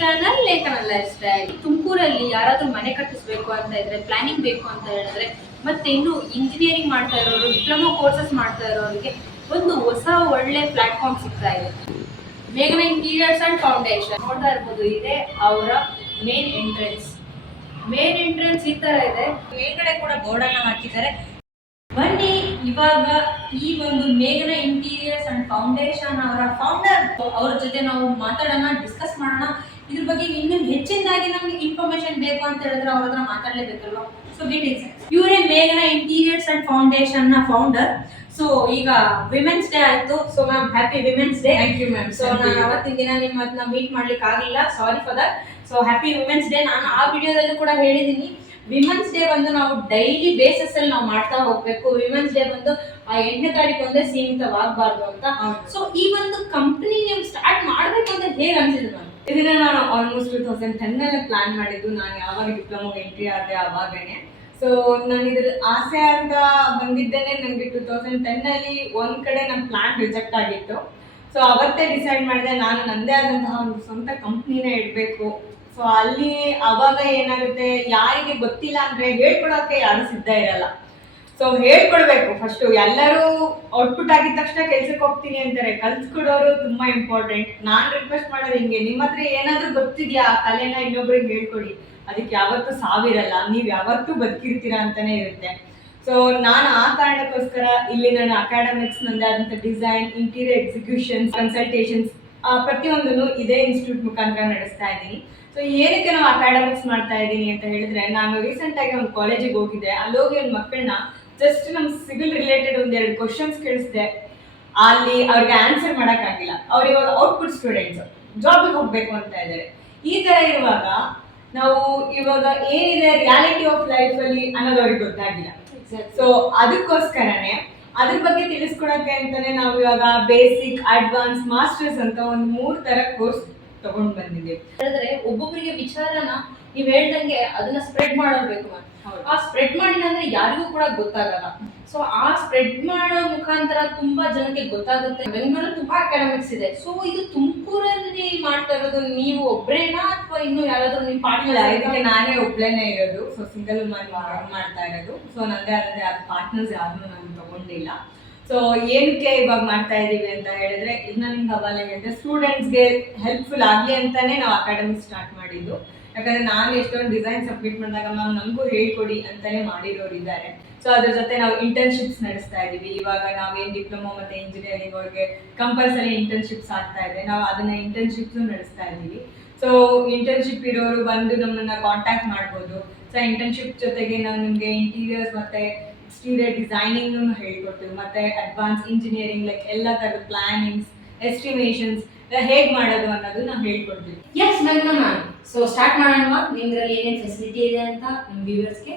Channel ಲೇಖನ life style. ತುಮಕೂರಲ್ಲಿ ಯಾರಾದರೂ ಮನೆ ಕಟ್ಟಿಸ್ಬೇಕು ಅಂತ ಇದ್ರೆ, ಪ್ಲಾನಿಂಗ್ ಬೇಕು ಅಂತ ಹೇಳಿದ್ರೆ, ಮತ್ತೆ ಇನ್ನು ಇಂಜಿನಿಯರಿಂಗ್ ಮಾಡ್ತಾ ಇರೋರು, ಡಿಪ್ಲೊಮಾ ಕೋರ್ಸಸ್ ಮಾಡ್ತಾ ಇರೋರಿಗೆ ಒಂದು ಹೊಸ ಒಳ್ಳೆ ಪ್ಲಾಟ್ಫಾರ್ಮ್ ಸಿಗ್ತಾ ಇದೆ. ಮೇಘನ ಇಂಟೀರಿಯರ್ಸ್ ಅಂಡ್ ಫೌಂಡೇಶನ್ ನೋಡ್ತಾ ಇರ್ಬೋದು, ಇದೆ ಅವರ ಮೇನ್ ಎಂಟ್ರೆನ್ಸ್. ಈ ತರ ಇದೆ. ಮೇಲ್ಗಡೆ ಕೂಡ ಬೋರ್ಡ್ ಅನ್ನ ಹಾಕಿದ್ದಾರೆ. ಬನ್ನಿ ಇವಾಗ ಈ ಒಂದು ಮೇಘನ ಇಂಟೀರಿಯರ್ಸ್ ಅಂಡ್ ಫೌಂಡೇಶನ್ ಅವರ ಫೌಂಡರ್ ಅವ್ರ ಜೊತೆ ನಾವು ಮಾತಾಡೋಣ, ಡಿಸ್ಕಸ್ ಮಾಡೋಣ. ಇದ್ರ ಬಗ್ಗೆ ಇನ್ನೂ ಹೆಚ್ಚಿನದಾಗಿ ನಮ್ಗೆ ಇನ್ಫಾರ್ಮೇಶನ್ ಬೇಕು ಅಂತ ಹೇಳಿದ್ರೆ ಅವ್ರ ಹತ್ರ ಮಾತಾಡ್ಲೇಬೇಕಲ್ವಾ. ಸೊ ಡೀಟೇಲ್ಸ್, ಇವರೇ ಮೇಘನ ಇಂಟೀರಿಯರ್ಸ್ ಅಂಡ್ ಫೌಂಡೇಶನ್ ನ ಫೌಂಡರ್. ಸೊ ಈಗ ವಿಮೆನ್ಸ್ ಡೇ ಆಯ್ತು. So ma'am, happy women's day. Thank you ma'am. So ನಾನು ಅವತ್ತಿನ ದಿನ ನಿಮ್ಮನ್ನ ಮೀಟ್ ಮಾಡ್ಲಿಕ್ಕೆ ಆಗಿಲ್ಲ, sorry for that. So happy women's day. ನಾನು ಆ ವಿಡಿಯೋದಲ್ಲೂ ಕೂಡ ಹೇಳಿದ್ದೀನಿ, ವಿಮೆನ್ಸ್ ಡೇ ಬಂದು ನಾವು ಡೈಲಿ ಬೇಸಿಸ್ ಅಲ್ಲಿ ನಾವು ಮಾಡ್ತಾ ಹೋಗ್ಬೇಕು. ವಿಮೆನ್ಸ್ ಡೇ ಬಂದು ಆ 8ನೇ ತಾರೀಕು ಒಂದೇ ಸೀಮಿತವಾಗಬಾರ್ದು ಅಂತ. ಸೊ ಈ ಒಂದು ಕಂಪನಿ ನೀವು ಸ್ಟಾರ್ಟ್ ಮಾಡ್ಬೇಕು ಅಂತ ಹೇಗೆ ಅನ್ಸಿದ್ರು ಮ್ಯಾಮ್? ಇದನ್ನ ನಾನು ಆಲ್ಮೋಸ್ಟ್ 2010 ಅಲ್ಲೇ ಪ್ಲಾನ್ ಮಾಡಿದ್ದು. ನಾನು ಯಾವಾಗ ಡಿಪ್ಲೊಮಾಗೆ ಎಂಟ್ರಿ ಆದೆ ಅವಾಗನೇ. ಸೊ ನಾನು ಇದ್ರ ಆಸೆ ಅಂತ ಬಂದಿದ್ದೇನೆ. ನನಗೆ 2010 ಅಲ್ಲಿ ಒಂದ್ ಕಡೆ ನನ್ನ ಪ್ಲಾನ್ ರಿಜೆಕ್ಟ್ ಆಗಿತ್ತು. ಸೊ ಅವತ್ತೇ ಡಿಸೈಡ್ ಮಾಡಿದೆ, ನಾನು ನಂದೇ ಆದಂತಹ ಒಂದು ಸ್ವಂತ ಕಂಪ್ನಿನೇ ಇಡಬೇಕು. ಸೊ ಅಲ್ಲಿ ಅವಾಗ ಏನಾಗುತ್ತೆ, ಯಾರಿಗೆ ಗೊತ್ತಿಲ್ಲ ಅಂದ್ರೆ ಹೇಳ್ಕೊಡೋಕೆ ಯಾರು ಸಿದ್ಧ ಇರಲ್ಲ. ಸೊ ಹೇಳ್ಕೊಡ್ಬೇಕು ಫಸ್ಟು. ಎಲ್ಲರೂ ಔಟ್ಪುಟ್ ಆಗಿದ ತಕ್ಷಣ ಕೆಲ್ಸಕ್ಕೆ ಹೋಗ್ತೀನಿ ಅಂತಾರೆ, ಕಲ್ಸ್ಕೊಡೋರು ತುಂಬಾ ಇಂಪಾರ್ಟೆಂಟ್. ನಾನ್ ರಿಕ್ವೆಸ್ಟ್ ಮಾಡೋದು ಹಿಂಗೆ, ನಿಮ್ಮ ಹತ್ರ ಏನಾದ್ರೂ ಗೊತ್ತಿದ್ಯಾ ಆ ಕಲೆನ ಇನ್ನೊಬ್ರಿಗೆ ಹೇಳ್ಕೊಡಿ. ಅದಕ್ಕೆ ಯಾವತ್ತೂ ಸಾವಿರಲ್ಲ, ನೀವ್ ಯಾವತ್ತೂ ಬದುಕಿರ್ತೀರಾ ಅಂತಾನೆ ಇರುತ್ತೆ. ಸೊ ನಾನು ಆ ಕಾರಣಕ್ಕೋಸ್ಕರ ಇಲ್ಲಿ ನನ್ನ ಅಕಾಡೆಮಿಕ್ಸ್, ನಂದೇ ಆದಂಥ ಡಿಸೈನ್, ಇಂಟೀರಿಯರ್ ಎಕ್ಸಿಕ್ಯೂಷನ್ಸ್, ಕನ್ಸಲ್ಟೇಷನ್ಸ್ ಪ್ರತಿಯೊಂದನ್ನು ಇದೇ ಇನ್ಸ್ಟಿಟ್ಯೂಟ್ ಮುಖಾಂತರ ನಡೆಸ್ತಾ ಇದ್ದೀನಿ. ಸೊ ಏನಕ್ಕೆ ನಾವು ಅಕಾಡೆಮಿಕ್ಸ್ ಮಾಡ್ತಾ ಇದ್ದೀನಿ ಅಂತ ಹೇಳಿದ್ರೆ, ನಾನು ರೀಸೆಂಟ್ ಆಗಿ ಒಂದು ಕಾಲೇಜಿಗೆ ಹೋಗಿದ್ದೆ. ಅಲ್ಲಿ ಹೋಗಿ ಒಂದು ಮಕ್ಕಳನ್ನ ಜಸ್ಟ್ ನಮ್ ಸಿವಿಲ್ ರಿಲೇಟೆಡ್ ಒಂದೆರಡು ಕ್ವಶನ್ಸ್ ಕೇಳಿಸಿದೆ. ಅಲ್ಲಿ ಅವ್ರಿಗೆ ಆನ್ಸರ್ ಮಾಡೋಕ್ಕಾಗಿಲ್ಲ. ಅವ್ರು ಇವಾಗ ಔಟ್ಪುಟ್ ಸ್ಟೂಡೆಂಟ್ಸ್ ಜಾಬಿಗೆ ಹೋಗ್ಬೇಕು ಅಂತ ಇದ್ದಾರೆ. ಈ ತರ ಇರುವಾಗ ನಾವು ಇವಾಗ ಏನಿದೆ ರಿಯಾಲಿಟಿ ಆಫ್ ಲೈಫ್ ಅಲ್ಲಿ ಅನ್ನೋದು ಅವ್ರಿಗೆ ಗೊತ್ತಾಗಿಲ್ಲ. ಸೊ ಅದಕ್ಕೋಸ್ಕರನೇ ಅದ್ರ ಬಗ್ಗೆ ತಿಳಿಸ್ಕೊಡಕ್ಕೆ ಅಂತಾನೆ ನಾವು ಇವಾಗ ಬೇಸಿಕ್, ಅಡ್ವಾನ್ಸ್, ಮಾಸ್ಟರ್ಸ್ ಅಂತ ಒಂದು 3 ತರ ಕೋರ್ಸ್ ತಗೊಂಡ್ ಬಂದಿದ್ದೀವಿ. ಹೇಳಿದ್ರೆ ಒಬ್ಬೊಬ್ಬರಿಗೆ ವಿಚಾರನ ನೀವ್ ಹೇಳ್ದಂಗೆ ಅದನ್ನ ಸ್ಪ್ರೆಡ್ ಮಾಡೋರ್ಬೇಕು. ಆ ಸ್ಪ್ರೆಡ್ ಮಾಡಿಲ್ಲ ಅಂದ್ರೆ ಯಾರಿಗೂ ಕೂಡ ಗೊತ್ತಾಗಲ್ಲ. ಸೊ ಆ ಸ್ಪ್ರೆಡ್ ಮಾಡೋ ಮುಖಾಂತರ ತುಂಬಾ ಜನಕ್ಕೆ ಗೊತ್ತಾಗುತ್ತೆ. ಬೆಂಗಳೂರಲ್ಲಿ ತುಂಬಾ ಅಕಾಡೆಮಿಕ್ಸ್ ಇದೆ. ಸೊ ಇದು ತುಮಕೂರಲ್ಲಿ ಮಾಡ್ತಾ ಇರೋದು ನೀವು ಒಬ್ರೇನಾ ಅಥವಾ ಇನ್ನು ಯಾರಾದ್ರೂ ನಿಮ್ ಪಾರ್ಟ್ನರ್? ಇದಕ್ಕೆ ನಾನೇ ಒಬ್ಳೇನೆ ಇರೋದು. ಸೊ ಸಿಂಗಲ್ ಮಾಡ್ತಾ ಇರೋದು. ಸೊ ನಂದೇ ಆದ ಪಾರ್ಟ್ನರ್ಸ್ ಯಾರನ್ನೂ ನಾನು ತಗೊಂಡಿಲ್ಲ. ಸೊ ಏನಕ್ಕೆ ಇವಾಗ ಮಾಡ್ತಾ ಇದೀವಿ ಅಂತ ಹೇಳಿದ್ರೆ, ಇದನ್ನ ನಿಮ್ಗೆ ಅವಾಗಲೇ ಹೇಳಿದ್ರೆ ಸ್ಟೂಡೆಂಟ್ಸ್ಗೆ ಹೆಲ್ಪ್ಫುಲ್ ಆಗಲಿ ಅಂತಾನೆ ನಾವು ಅಕಾಡೆಮಿಕ್ ಸ್ಟಾರ್ಟ್ ಮಾಡಿದ್ದು. ಯಾಕಂದ್ರೆ ನಾನು ಎಷ್ಟೊಂದು ಡಿಸೈನ್ ಸಬ್ಮಿಟ್ ಮಾಡಿದಾಗ ಮ್ಯಾಮ್ ನಮಗೂ ಹೇಳ್ಕೊಡಿ ಅಂತಾನೆ ಮಾಡಿರೋರು ಇದ್ದಾರೆ. ಸೊ ಅದ್ರ ಜೊತೆ ನಾವು ಇಂಟರ್ನ್ಶಿಪ್ಸ್ ನಡೆಸ್ತಾ ಇದೀವಿ. ಇವಾಗ ನಾವೇನು ಡಿಪ್ಲೊಮಾ ಮತ್ತೆ ಇಂಜಿನಿಯರಿಂಗ್ ಅವ್ರಿಗೆ ಕಂಪಲ್ಸರಿ ಇಂಟರ್ನ್ಶಿಪ್ಸ್ ಆಗ್ತಾ ಇದೆ, ನಾವು ಅದನ್ನ ಇಂಟರ್ನ್ಶಿಪ್ಸ್ ನಡೆಸ್ತಾ ಇದ್ದೀವಿ. ಸೊ ಇಂಟರ್ನ್ಶಿಪ್ ಇರೋರು ಬಂದು ನಮ್ಮನ್ನ ಕಾಂಟ್ಯಾಕ್ಟ್ ಮಾಡ್ಬೋದು. ಸೊ ಇಂಟರ್ನ್ಶಿಪ್ ಜೊತೆಗೆ ನಾವು ನಿಮಗೆ ಇಂಟೀರಿಯರ್ಸ್ ಮತ್ತೆ ಎಕ್ಸ್ಟೀರಿಯರ್ ಡಿಸೈನಿಂಗ್ ಹೇಳ್ಕೊಡ್ತೀವಿ. ಮತ್ತೆ ಅಡ್ವಾನ್ಸ್ ಇಂಜಿನಿಯರಿಂಗ್ ಲೈಕ್ ಎಲ್ಲ ತರದ ಪ್ಲಾನಿಂಗ್ಸ್, ಎಸ್ಟಿಮೇಷನ್ಸ್ ಹೇಗ್ ಮಾಡೋದು ಅನ್ನೋದು ನಾವು ಹೇಳ್ಕೊಡ್ತೀವಿ. Yes ma'am. ಸೊ ಸ್ಟಾರ್ಟ್ ಮಾಡೋಣ. ನಿಮ್ದ್ರಲ್ಲಿ ಏನೇನು ಫೆಸಿಲಿಟಿ ಇದೆ ಅಂತ ನಮ್ಮ ವ್ಯೂವರ್ಸ್ಗೆ?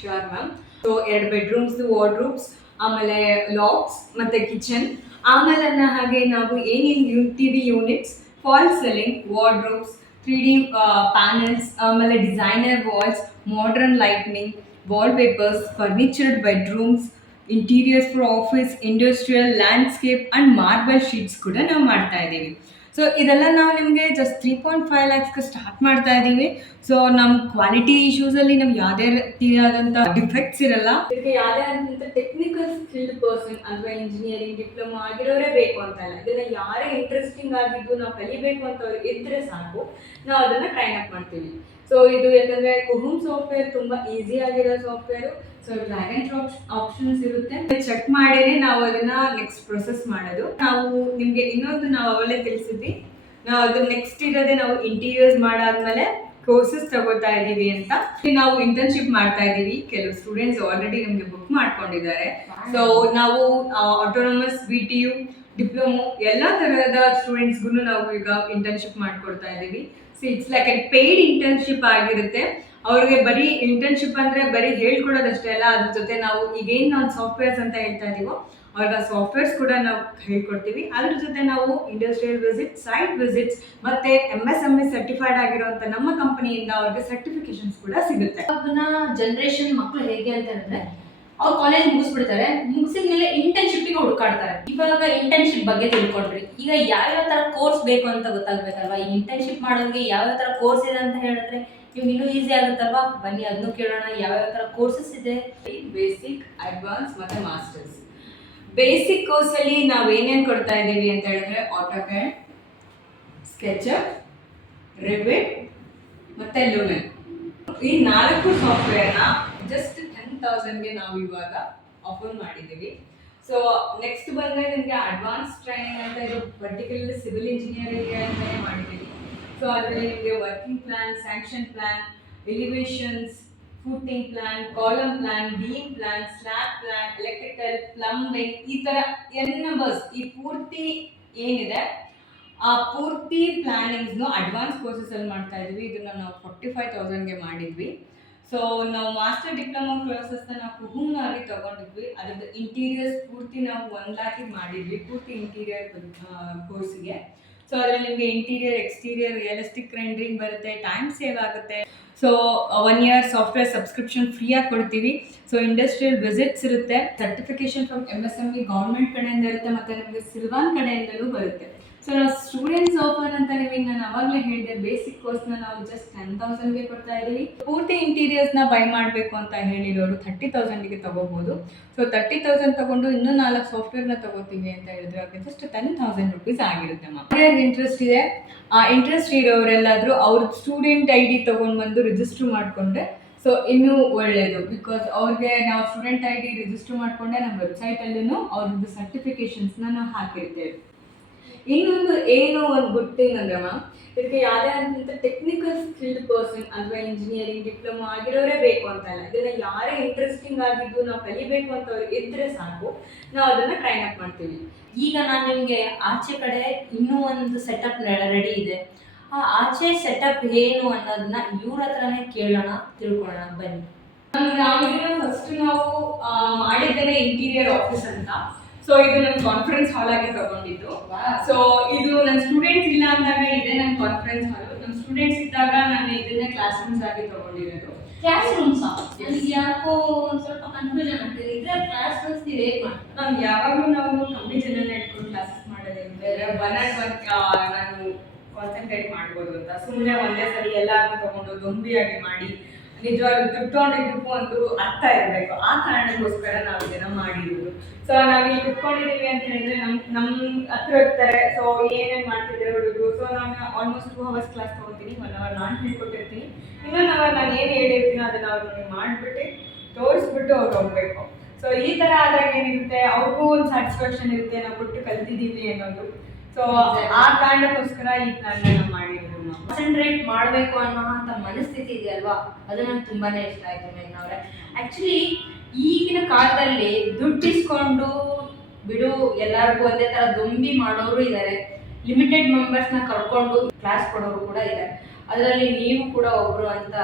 Sure ma'am. So 2 bedrooms, wardrobes, ಆಮೇಲೆ ಲಾಫ್ಟ್ಸ್ ಮತ್ತೆ ಕಿಚನ್. ಆಮೇಲೆ ಹಾಗೆ ನಾವು ಏನೇನು TV units, fall ceiling, wardrobes, 3D panels, ಆಮೇಲೆ designer walls, modern lightning, wallpapers, furnitured bedrooms, interiors for office, industrial, landscape and marble sheets ಕೂಡ ನಾವು ಮಾಡ್ತಾ ಇದ್ದೀವಿ. ಸೊ ಇದೆಲ್ಲ ನಾವು ನಿಮಗೆ ಜಸ್ಟ್ 3.5 lakhs ಸ್ಟಾರ್ಟ್ ಮಾಡ್ತಾ ಇದ್ದೀವಿ. ಸೊ ನಮ್ಮ ಕ್ವಾಲಿಟಿ ಇಶ್ಯೂಸಲ್ಲಿ ನಮ್ಗೆ ಯಾವುದೇ ರೀತಿಯಾದಂಥ ಡಿಫೆಕ್ಟ್ಸ್ ಇರಲ್ಲ. ಇದಕ್ಕೆ ಯಾವುದೇ ಆದಂಥ ಟೆಕ್ನಿಕಲ್ ಸ್ಕಿಲ್ಡ್ ಪರ್ಸನ್ ಅಥವಾ ಇಂಜಿನಿಯರಿಂಗ್ ಡಿಪ್ಲೊಮಾ ಆಗಿರೋರೇ ಬೇಕು ಅಂತ ಇಲ್ಲ. ಇದನ್ನ ಯಾರೇ ಇಂಟ್ರೆಸ್ಟಿಂಗ್ ಆಗಿದ್ದು ನಾವು ಕಲಿಬೇಕು ಅಂತ ಅವ್ರಿಗೆ ಇದ್ರೆ ಸಾಕು, ನಾವು ಅದನ್ನು ಟ್ರೈನ್ ಅಪ್ ಮಾಡ್ತೀವಿ. ಸೊ ಇದು ಯಾಕಂದರೆ ಕುಹುಮ್ ಸಾಫ್ಟ್ವೇರ್ ತುಂಬ ಈಸಿ ಆಗಿರೋ software. So drag and drop options ಇರುತ್ತೆ. ಚೆಕ್ ಮಾಡಿನೇ ನಾವು ಅದನ್ನ ನೆಕ್ಸ್ಟ್ ಪ್ರೊಸೆಸ್ ಮಾಡೋದು. ನಾವು ನಿಮಗೆ ಇನ್ನೊಂದು ನಾವು ಅವಲೇ ತಿಳಿಸಿದ್ವಿ, ನಾವು ಅದು ನೆಕ್ಸ್ಟ್ ಇರೋದೇ ನಾವು ಇಂಟೀರಿಯರ್ಸ್ ಮಾಡಾದ್ಮೇಲೆ ಕೋರ್ಸಸ್ ತಗೋತಾ ಇದ್ದೀವಿ ಅಂತ. ನಾವು ಇಂಟರ್ನ್ಶಿಪ್ ಮಾಡ್ತಾ ಇದ್ದೀವಿ. ಕೆಲವು ಸ್ಟೂಡೆಂಟ್ಸ್ ಆಲ್ರೆಡಿ ನಮಗೆ ಬುಕ್ ಮಾಡ್ಕೊಂಡಿದ್ದಾರೆ. ಸೊ ನಾವು ಆಟೋನಮಸ್, BTU, ಡಿಪ್ಲೊಮೊ ಎಲ್ಲ ತರಹದ ಸ್ಟೂಡೆಂಟ್ಸ್ಗೂ ನಾವು ಈಗ ಇಂಟರ್ನ್ಶಿಪ್ ಮಾಡ್ಕೊಡ್ತಾ ಇದ್ದೀವಿ. So it's like A paid internship ಆಗಿರುತ್ತೆ. ಅವ್ರಿಗೆ ಬರೀ ಇಂಟರ್ನ್ಶಿಪ್ ಅಂದ್ರೆ ಬರೀ ಹೇಳ್ಕೊಡೋದಷ್ಟೇ ಅಲ್ಲ, ಅದ್ರ ಜೊತೆ ನಾವು ಈಗೇನು ನಾವು ಸಾಫ್ಟ್ವೇರ್ಸ್ ಅಂತ ಹೇಳ್ತಾ ಇದೀವೋ ಅವ್ರಿಗೆ ಆ ಸಾಫ್ಟ್ವೇರ್ಸ್ ಕೂಡ ನಾವು ಹೇಳ್ಕೊಡ್ತೀವಿ. ಅದ್ರ ಜೊತೆ ನಾವು ಇಂಡಸ್ಟ್ರಿಯಲ್ ವಿಸಿಟ್, ಸೈಟ್ ವಿಸಿಟ್ಸ್ ಮತ್ತೆ MSME ಸರ್ಟಿಫೈಡ್ ಆಗಿರುವಂತ ನಮ್ಮ ಕಂಪನಿಯಿಂದ ಅವ್ರಿಗೆ ಸರ್ಟಿಫಿಕೇಶನ್ಸ್ ಕೂಡ ಸಿಗುತ್ತೆ. ಅದನ್ನ ಜನರೇಷನ್ ಮಕ್ಕಳು ಹೇಗೆ ಅಂತ ಹೇಳಿದ್ರೆ, ಅವ್ರು ಕಾಲೇಜ್ ಮುಗಿಸ್ಬಿಡ್ತಾರೆ, ಮುಗಿಸಿದ್ಮೇಲೆ ಇಂಟರ್ನ್ಶಿಪ್ಗೆ ಹುಡುಕಾಡ್ತಾರೆ. ಇವಾಗ ಇಂಟರ್ನ್ಶಿಪ್ ಬಗ್ಗೆ ತಿಳ್ಕೊಂಡ್ರಿ, ಈಗ ಯಾವ್ಯಾವ ತರ ಕೋರ್ಸ್ ಬೇಕು ಅಂತ ಗೊತ್ತಾಗ್ಬೇಕಲ್ವಾ. ಈ ಇಂಟರ್ನ್ಶಿಪ್ ಮಾಡೋರಿಗೆ ಯಾವ್ಯಾವ ತರ ಕೋರ್ಸ್ ಇದೆ ಅಂತ ಹೇಳಿದ್ರೆ ನಿಮ್ಗೆ ಇನ್ನೂ ಈಸಿ ಆಗುತ್ತಲ್ವಾ. ಬನ್ನಿ ಅದನ್ನು ಕೇಳೋಣ, ಯಾವ್ಯಾವ ತರ ಕೋರ್ಸಸ್ ಇದೆ. ಬೇಸಿಕ್, ಅಡ್ವಾನ್ಸ್ ಮತ್ತೆ ಮಾಸ್ಟರ್ಸ್. ಬೇಸಿಕ್ ಕೋರ್ಸ್ ಅಲ್ಲಿ ನಾವು ಏನೇನು ಕೊಡ್ತಾ ಇದ್ದೀವಿ ಅಂತ ಹೇಳಿದ್ರೆ ಆಟೋಕ್ಯಾಡ್, ಸ್ಕೆಚಪ್, ರಿವಿಟ್ ಮತ್ತೆ ಲುಮೆನ್. ಈ 4 ಸಾಫ್ಟ್ವೇರ್ನ ಜಸ್ಟ್ 10,000ಗೆ ನಾವು ಇವಾಗ ಆಫರ್ ಮಾಡಿದ್ದೀವಿ. ಸೊ ನೆಕ್ಸ್ಟ್ ಬಂದರೆ ನಿಮಗೆ ಅಡ್ವಾನ್ಸ್ ಟ್ರೈನಿಂಗ್ ಅಂತ ಇದು ಪರ್ಟಿಕ್ಯುಲರ್ಲಿ ಸಿವಿಲ್ ಇಂಜಿನಿಯರಿಂಗ್ಗೆ ಅಂತಲೇ ಮಾಡಿದ್ದೀವಿ. ಸೊ ಅದರಲ್ಲಿ ನಿಮಗೆ working plan, sanction plan, elevations, footing plan, column plan, beam plan, slab plan, electrical, plumbing, ಈ ಥರ ಎನ್ ನಂಬರ್ಸ್ ಈ ಪೂರ್ತಿ ಏನಿದೆ ಆ ಪೂರ್ತಿ ಪ್ಲಾನಿಂಗ್ಸ್ನು ಅಡ್ವಾನ್ಸ್ ಕೋರ್ಸಸಲ್ಲಿ ಮಾಡ್ತಾ ಇದ್ವಿ. ಇದನ್ನ ನಾವು 45,000ಗೆ ಮಾಡಿದ್ವಿ. ಸೊ ನಾವು ಮಾಸ್ಟರ್ ಡಿಪ್ಲೊಮಾ ಕೋರ್ಸಸ್ನ ನಾವು ಕುಹುಮ್ನಲ್ಲಿ ತೊಗೊಂಡಿದ್ವಿ. ಅದ್ರದ್ದು ಇಂಟೀರಿಯರ್ಸ್ ಪೂರ್ತಿ ನಾವು 1 ಲ್ಯಾಕಿಗೆ ಮಾಡಿದ್ವಿ, ಪೂರ್ತಿ ಇಂಟೀರಿಯರ್ ಕೋರ್ಸಿಗೆ. ಸೊ ಅದರಲ್ಲಿ ನಿಮಗೆ ಇಂಟೀರಿಯರ್, ಎಕ್ಸ್ಟೀರಿಯರ್, ರಿಯಲಿಸ್ಟಿಕ್ ರೆಂಡರಿಂಗ್ ಬರುತ್ತೆ, ಟೈಮ್ ಸೇವ್ ಆಗುತ್ತೆ. ಸೊ 1 ಇಯರ್ ಸಾಫ್ಟ್ವೇರ್ ಸಬ್ಸ್ಕ್ರಿಪ್ಷನ್ ಫ್ರೀಯಾಗಿ ಕೊಡ್ತೀವಿ. ಸೊ ಇಂಡಸ್ಟ್ರಿಯಲ್ ವಿಸಿಟ್ಸ್ ಇರುತ್ತೆ, ಸರ್ಟಿಫಿಕೇಶನ್ ಫ್ರಮ್ MSME ಗೌರ್ಮೆಂಟ್ ಕಡೆಯಿಂದ ಇರುತ್ತೆ, ಮತ್ತು ನಿಮಗೆ ಸಿಲ್ವಾನ್ ಕಡೆಯಿಂದಲೂ ಬರುತ್ತೆ. ಸೊ ನಾವು ಸ್ಟೂಡೆಂಟ್ಸ್ ಆಫರ್ ಅಂತ ನಿಮಗೆ ನಾನು ಅವಾಗಲೇ ಹೇಳಿದೆ, ಬೇಸಿಕ್ ಕೋರ್ಸ್ನ ನಾವು ಜಸ್ಟ್ 10,000ಗೆ ಕೊಡ್ತಾ ಇದ್ದೀವಿ. ಪೂರ್ತಿ ಇಂಟೀರಿಯರ್ಸ್ನ ಬೈ ಮಾಡಬೇಕು ಅಂತ ಹೇಳಿರೋರು 30,000ಗೆ ತಗೋಬೋದು. ಸೊ 30,000 ತಗೊಂಡು ಇನ್ನೂ 4 ಸಾಫ್ಟ್ವೇರ್ನ ತಗೋತೀವಿ ಅಂತ ಹೇಳಿದ್ರೆ ಅವ್ರಿಗೆ ಜಸ್ಟ್ 10,000 ರುಪೀಸ್ ಆಗಿರುತ್ತೆ. ಯಾರು ಇಂಟ್ರೆಸ್ಟ್ ಇದೆ, ಆ ಇಂಟ್ರೆಸ್ಟ್ ಇರೋರೆಲ್ಲಾದರೂ ಅವ್ರ ಸ್ಟೂಡೆಂಟ್ ID ತೊಗೊಂಡು ಬಂದು ರಿಜಿಸ್ಟರ್ ಮಾಡಿಕೊಂಡ್ರೆ ಸೊ ಇನ್ನೂ ಒಳ್ಳೆಯದು. ಬಿಕಾಸ್ ಅವ್ರಿಗೆ ನಾವು ಸ್ಟೂಡೆಂಟ್ ID ರಿಜಿಸ್ಟರ್ ಮಾಡಿಕೊಂಡೆ ನಮ್ಮ ವೆಬ್ಸೈಟಲ್ಲೂ ಅವ್ರದ್ದು ಸರ್ಟಿಫಿಕೇಷನ್ಸ್ನ ನಾವು ಹಾಕಿರ್ತೇವೆ. ಇನ್ನೊಂದು ಏನು ಒಂದು ಗುಡ್ ಥಿಂಗ್ ಅಂದರೆ ಮ್ಯಾಮ್, ಇದಕ್ಕೆ ಯಾವುದೇ ಅಂತ ಟೆಕ್ನಿಕಲ್ ಸ್ಕಿಲ್ಡ್ ಪರ್ಸನ್ ಅಥವಾ ಇಂಜಿನಿಯರಿಂಗ್ ಡಿಪ್ಲೊಮಾ ಆಗಿರೋರೇ ಬೇಕು ಅಂತಲ್ಲ. ಇದನ್ನು ಯಾರೇ ಇಂಟ್ರೆಸ್ಟಿಂಗ್ ಆಗಿದ್ದು ನಾವು ಕಲಿಬೇಕು ಅಂತ ಅವ್ರಿಗೆ ಇದ್ದರೆ ಸಾಕು, ನಾವು ಅದನ್ನು ಟ್ರೈನ್ ಅಪ್ ಮಾಡ್ತೀವಿ. ಈಗ ನಾನು ನಿಮಗೆ ಆಚೆ ಕಡೆ ಇನ್ನೂ ಒಂದು ಸೆಟಪ್ ರೆಡಿ ಇದೆ. ಆ ಆಚೆ ಸೆಟಪ್ ಏನು ಅನ್ನೋದನ್ನ ಇವ್ರ ಹತ್ರನೇ ಕೇಳೋಣ, ತಿಳ್ಕೊಳ್ಳೋಣ ಬನ್ನಿ. ಫಸ್ಟ್ ನಾವು ಮಾಡಿದ್ದೇನೆ ಇಂಟೀರಿಯರ್ ಆಫೀಸ್ ಅಂತ. ಸೊ ಇದು ನನ್ನ ಕಾನ್ಫರೆನ್ಸ್ ಹಾಲ್ ಆಗಿ ತಗೊಂಡಿದ್ದು. ಸೊ ಇದು ನನ್ನ ಸ್ಟೂಡೆಂಟ್ಸ್ ಇಲ್ಲ ಅಂದಾಗ ಇದೆ ನನ್ನ ಕಾನ್ಫರೆನ್ಸ್ ಹಾಲ್, ನಮ್ಮ ಸ್ಟೂಡೆಂಟ್ಸ್ ಇದ್ದಾಗ ನಾನು ಇದನ್ನೇ ಕ್ಲಾಸ್ ರೂಮ್ಸ್ ಆಗಿ ತಗೊಂಡಿರೋದು. ಕ್ಲಾಸ್ ರೂಮ್ಸ್ ಯಾಕೋ ಒಂದು ಸ್ವಲ್ಪ ಕನ್ಫ್ಯೂಷನ್ ಆಗ್ತಿದೆ. ಇದ್ರೆ ಕ್ಲಾಸ್ ರೂಮ್ಸ್ ನೀವು ಹೇಗೆ ಮಾಡ್ತೀವಿ? ನಾನು ಯಾವಾಗಲೂ ನಾವು ಕಮ್ಮಿ ಜನ ಇಟ್ಕೊಂಡು ಕ್ಲಾಸಸ್ ಮಾಡೋದೇ ಬೇರೆ, ನಾನು ಕಾನ್ಸಂಟ್ರೇಟ್ ಮಾಡ್ಬೋದು ಅಂತ ಸುಮ್ಮನೆ ಒಂದೇ ಸರಿ ಎಲ್ಲಾರು ತಗೊಂಡು ದೊಂಬಿಯಾಗಿ ಮಾಡಿ ನಿಜವಾಗ್ಲೂ ಕುತ್ಕೊಂಡಿದ್ದಕ್ಕೂ ಒಂದು ಅರ್ಥ ಇರಬೇಕು. ಆ ಕಾರಣಕ್ಕೋಸ್ಕರ ನಾವು ಇದನ್ನ ಮಾಡಿರೋದು. ಸೊ ನಾವು ಇಲ್ಲಿ ಕುತ್ಕೊಂಡಿದ್ದೀವಿ ಅಂತ ಹೇಳಿದ್ರೆ ನಮ್ಮ ಹತ್ರ ಇರ್ತಾರೆ. ಸೊ ಏನೇನು ಮಾಡ್ತಿದ್ದಾರೆ ಹುಡುಗರು. ಸೊ ನಾನು ಆಲ್ಮೋಸ್ಟ್ 2 ಅವರ್ಸ್ ಕ್ಲಾಸ್ ತೊಗೊತೀನಿ. 1 ಅವರ್ ನಾನು ಹೇಳ್ಕೊಟ್ಟಿರ್ತೀನಿ, ಇನ್ನೊಂದು ಅವರ್ ನಾನು ಏನು ಹೇಳಿರ್ತೀನೋ ಅದನ್ನು ಅವ್ರಿಗೆ ಮಾಡಿಬಿಟ್ಟು ತೋರಿಸ್ಬಿಟ್ಟು ಅವ್ರು ಹೋಗ್ಬೇಕು. ಸೊ ಈ ಥರ ಆದಾಗ ಏನಿರುತ್ತೆ, ಅವ್ರಿಗೂ ಒಂದು ಸ್ಯಾಟಿಸ್ಫ್ಯಾಕ್ಷನ್ ಇರುತ್ತೆ, ನಾವು ಕೊಟ್ಟು ಕಲ್ತಿದ್ದೀವಿ ಅನ್ನೋದು. ಸೊ ಆ ಕಾರಣಕ್ಕೋಸ್ಕರ ಈ ಪ್ಲಾನ್ ನಾವು ಮಾಡಿರೋದು. ಕಾನ್ಸಂಟ್ರೇಟ್ ಮಾಡಬೇಕು ಅನ್ನೋ ಅಂತ ಮನಸ್ಥಿತಿ ಇದೆಯಲ್ವಾ, ಅದು ನಂಗೆ ತುಂಬಾನೇ ಇಷ್ಟ ಆಯ್ತು ಮೇಘ್ನವ್ರೆ. ಆಕ್ಚುಲಿ ಈಗಿನ ಕಾಲದಲ್ಲಿ ದುಡ್ಡಿಸ್ಕೊಂಡು ಬಿಡು ಎಲ್ಲರಿಗೂ ಒಂದೇ ತರ ದೊಂಬಿ ಮಾಡೋರು ಇದ್ದಾರೆ, ಲಿಮಿಟೆಡ್ ಮೆಂಬರ್ಸ್ನ ಕರ್ಕೊಂಡು ಕ್ಲಾಸ್ ಕೊಡೋರು ಕೂಡ ಇದ್ದಾರೆ. ಅದರಲ್ಲಿ ನೀವು ಕೂಡ ಒಬ್ರು ಅಂತ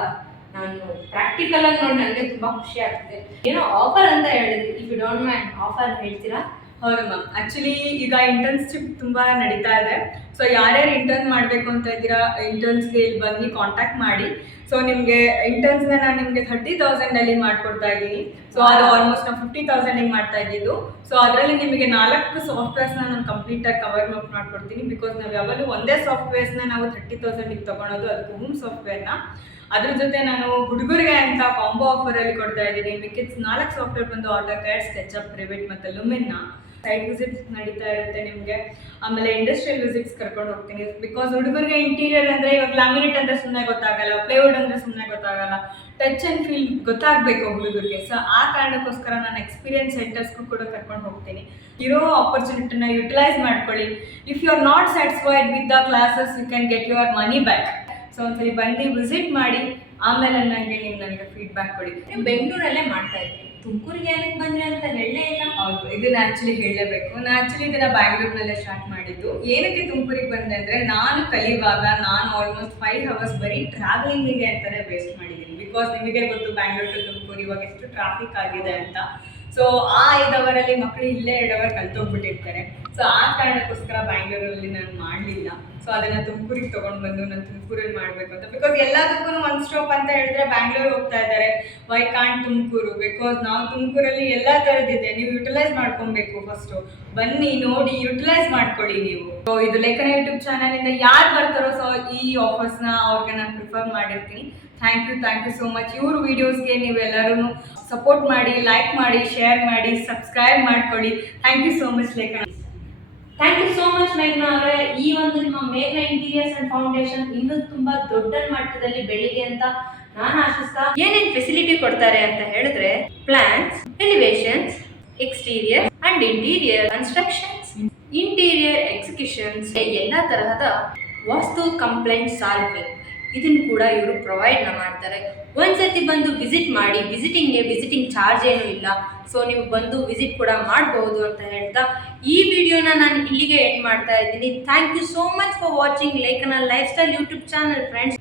ನಾನು ಪ್ರಾಕ್ಟಿಕಲ್ ಆಗಿ ನೋಡಿ ನನಗೆ ತುಂಬಾ ಖುಷಿ ಆಗ್ತಿದೆ. ಏನೋ ಆಫರ್ ಅಂತ ಹೇಳಿದ್ರಿ, if you don't mind offer ಹೇಳ್ತೀರಾ? ಹೌದು ಮ್ಯಾಮ್, ಆ್ಯಕ್ಚುಲಿ ಈಗ ಇಂಟರ್ನ್ಶಿಪ್ ತುಂಬ ನಡೀತಾ ಇದೆ. ಸೊ ಯಾರ್ಯಾರು ಇಂಟರ್ನ್ ಮಾಡಬೇಕು ಅಂತ ಇದ್ದೀರಾ, ಇಂಟರ್ನ್ಸ್ಗೆ ಇಲ್ಲಿ ಬಂದು ಕಾಂಟ್ಯಾಕ್ಟ್ ಮಾಡಿ. ಸೊ ನಿಮಗೆ ಇಂಟರ್ನ್ಸ್ನ ನಾನು ನಿಮಗೆ 30,000ಅಲ್ಲಿ ಮಾಡಿಕೊಡ್ತಾ ಇದ್ದೀನಿ. ಸೊ ಅದು ಆಲ್ಮೋಸ್ಟ್ ನಾವು 50,000ಗೆ ಮಾಡ್ತಾ ಇದ್ದಿದ್ದು. ಸೊ ಅದರಲ್ಲಿ ನಿಮಗೆ 4 ಸಾಫ್ಟ್ವೇರ್ಸ್ನ ನಾನು ಕಂಪ್ಲೀಟಾಗಿ ಕವರ್ ಮಾಡ್ಕೊಡ್ತೀನಿ. ಬಿಕಾಸ್ ನಾವು ಯಾವಾಗಲೂ ಒಂದೇ ಸಾಫ್ಟ್ವೇರ್ಸ್ನ ನಾವು 30,000ಗೆ ತೊಗೊಳೋದು, ಅದು ಹೋಮ್ ಸಾಫ್ಟ್ವೇರ್ನ. ಅದ್ರ ಜೊತೆ ನಾನು ಹುಡುಗರಿಗೆ ಅಂತ ಕಾಂಬೋ ಆಫರಲ್ಲಿ ಕೊಡ್ತಾ ಇದ್ದೀನಿ. ಮಿಕ್ಕಿದ 4 ಸಾಫ್ಟ್ವೇರ್ ಬಂದು ಆಟೋಕ್ಯಾಡ್, ಸ್ಕೆಚಪ್, ರಿವಿಟ್ ಮತ್ತು ಲುಮಿನ್ನ. ಸೈಟ್ ವಿಸಿಟ್ಸ್ ನಡೀತಾ ಇರುತ್ತೆ ನಿಮಗೆ. ಆಮೇಲೆ ಇಂಡಸ್ಟ್ರಿಯಲ್ ವಿಸಿಟ್ಸ್ ಕರ್ಕೊಂಡು ಹೋಗ್ತೀನಿ. ಬಿಕಾಸ್ ಹುಡುಗರಿಗೆ ಇಂಟೀರಿಯರ್ ಅಂದರೆ ಇವಾಗ ಲ್ಯಾಮಿನೇಟ್ ಅಂದರೆ ಸುಮ್ಮನೆ ಗೊತ್ತಾಗಲ್ಲ, ಪ್ಲೇವುಡ್ ಅಂದರೆ ಸುಮ್ಮನೆ ಗೊತ್ತಾಗಲ್ಲ, ಟಚ್ ಆ್ಯಂಡ್ ಫೀಲ್ ಗೊತ್ತಾಗಬೇಕು ಹುಡುಗರಿಗೆ. ಸೊ ಆ ಕಾರಣಕ್ಕೋಸ್ಕರ ನಾನು ಎಕ್ಸ್ಪೀರಿಯನ್ಸ್ ಸೆಂಟರ್ಸ್ಗೂ ಕೂಡ ಕರ್ಕೊಂಡು ಹೋಗ್ತೀನಿ. ಇರೋ ಆಪರ್ಚುನಿಟಿನ ಯುಟಿಲೈಸ್ ಮಾಡ್ಕೊಳ್ಳಿ. If you are not satisfied with the classes, you can get your money back. So ಒಂದ್ಸರಿ ಬಂದು ವಿಸಿಟ್ ಮಾಡಿ, ಆಮೇಲೆ ನನಗೆ ಫೀಡ್ಬ್ಯಾಕ್ ಕೊಡಿ. ನೀವು ಬೆಂಗಳೂರಲ್ಲೇ ಮಾಡ್ತಾ ಇದ್ರಿ, ತುಮಕೂರಿಗೆ ಏನಕ್ಕೆ ಬಂದ್ರಿ ಅಂತ ಹೇಳಲೇ ಇಲ್ಲ. ಹೌದು, ಇದನ್ನ ಆ್ಯಕ್ಚುಲಿ ಹೇಳಲೇಬೇಕು. ನಾನು ಆ್ಯಕ್ಚುಲಿ ಇದನ್ನು ಬ್ಯಾಂಗ್ಳೂರ್ನಲ್ಲೇ ಸ್ಟಾರ್ಟ್ ಮಾಡಿದ್ದು. ಏನಕ್ಕೆ ತುಮಕೂರಿಗೆ ಬಂದೆ ಅಂದರೆ, ನಾನು ಕಲಿಯುವಾಗ ನಾನು ಆಲ್ಮೋಸ್ಟ್ 5 ಅವರ್ಸ್ ಬರೀ ಟ್ರಾವೆಲಿಂಗಿಗೆ ಅಂತಲೇ ವೇಸ್ಟ್ ಮಾಡಿದ್ದೀನಿ. ಬಿಕಾಸ್ ನಿಮಗೆ ಗೊತ್ತು ಬ್ಯಾಂಗ್ಳೂರ್ ಟು ತುಮಕೂರು ಇವಾಗ ಎಷ್ಟು ಟ್ರಾಫಿಕ್ ಆಗಿದೆ ಅಂತ. ಸೊ ಆ 5 ಅವರಲ್ಲಿ ಮಕ್ಕಳು ಇಲ್ಲೇ 2 ಅವರ್ ಕಲ್ತೋಗ್ಬಿಟ್ಟಿರ್ತಾರೆ. ಸೊ ಆ ಕಾರಣಕ್ಕೋಸ್ಕರ ಬ್ಯಾಂಗ್ಳೂರಲ್ಲಿ ನಾನು ಮಾಡಲಿಲ್ಲ. ಸೊ ಅದನ್ನು ತುಮಕೂರಿಗೆ ತೊಗೊಂಡು ಬಂದು ನಾನು ತುಮಕೂರಲ್ಲಿ ಮಾಡಬೇಕು ಅಂತ. ಬಿಕಾಸ್ ಎಲ್ಲದಕ್ಕೂ ಒಂದು ಸ್ಟಾಪ್ ಅಂತ ಹೇಳಿದ್ರೆ ಬ್ಯಾಂಗ್ಳೂರ್ ಹೋಗ್ತಾ ಇದ್ದಾರೆ, ವೈ ಕಾಂಟ್ ತುಮಕೂರು? ಬಿಕಾಸ್ ನಾವು ತುಮಕೂರಲ್ಲಿ ಎಲ್ಲ ಥರದ್ದಿದೆ, ನೀವು ಯುಟಿಲೈಸ್ ಮಾಡ್ಕೊಬೇಕು. ಫಸ್ಟು ಬನ್ನಿ, ನೋಡಿ, ಯುಟಿಲೈಸ್ ಮಾಡ್ಕೊಳ್ಳಿ ನೀವು. ಸೊ ಇದು ಲೇಖನ ಯೂಟ್ಯೂಬ್ ಚಾನಲಿಂದ ಯಾರು ಬರ್ತಾರೋ ಸೊ ಈ ಆಫರ್ಸ್ನ ಅವ್ರಿಗೆ ನಾನು ಪ್ರಿಫರ್ ಮಾಡಿರ್ತೀನಿ. Thank you so much. ಇವ್ರ ವೀಡಿಯೋಸ್ಗೆ ನೀವೆಲ್ಲರೂ ಸಪೋರ್ಟ್ ಮಾಡಿ, ಲೈಕ್ ಮಾಡಿ, ಶೇರ್ ಮಾಡಿ, ಸಬ್ಸ್ಕ್ರೈಬ್ ಮಾಡ್ಕೊಳ್ಳಿ. ಥ್ಯಾಂಕ್ ಯು ಸೋ ಮಚ್ ಲೇಖನ. ಥ್ಯಾಂಕ್ ಯು ಸೋ ಮಚ್ ಮೇಘ್ನಾ ಅವರೇ. ಈ ಒಂದು ನಿಮ್ಮ ಮೇಘ್ನಾ ಇಂಟೀರಿಯರ್ಸ್ ಅಂಡ್ ಫೌಂಡೇಶನ್ ಇನ್ನೂ ತುಂಬಾ ದೊಡ್ಡ ಮಟ್ಟದಲ್ಲಿ ಬೆಳಿಗ್ಗೆ ಅಂತ ನಾನು ಆಶಿಸ್ತಾ, ಏನೇನು ಫೆಸಿಲಿಟಿ ಕೊಡ್ತಾರೆ ಅಂತ ಹೇಳಿದ್ರೆ plans, elevations, exterior and interior constructions, interior executions, ಎಲ್ಲ ತರಹದ ವಾಸ್ತು ಕಂಪ್ಲೇಂಟ್ ಸಾಲ್ವಿಂಗ್ ಇದನ್ನು ಕೂಡ ಇವರು ಪ್ರೊವೈಡ್ನ ಮಾಡ್ತಾರೆ. ಒಂದ್ಸತಿ ಬಂದು ವಿಸಿಟ್ ಮಾಡಿ, ವಿಸಿಟಿಂಗ್ ಚಾರ್ಜ್ ಏನೂ ಇಲ್ಲ. ಸೊ ನೀವು ಬಂದು ವಿಸಿಟ್ ಕೂಡ ಮಾಡಬಹುದು ಅಂತ ಹೇಳ್ತಾ ಈ ವಿಡಿಯೋನ ನಾನು ಇಲ್ಲಿಗೆ ಎಂಡ್ ಮಾಡ್ತಾ ಇದ್ದೀನಿ. Thank you so much for watching Lekhana life style YouTube channel friends.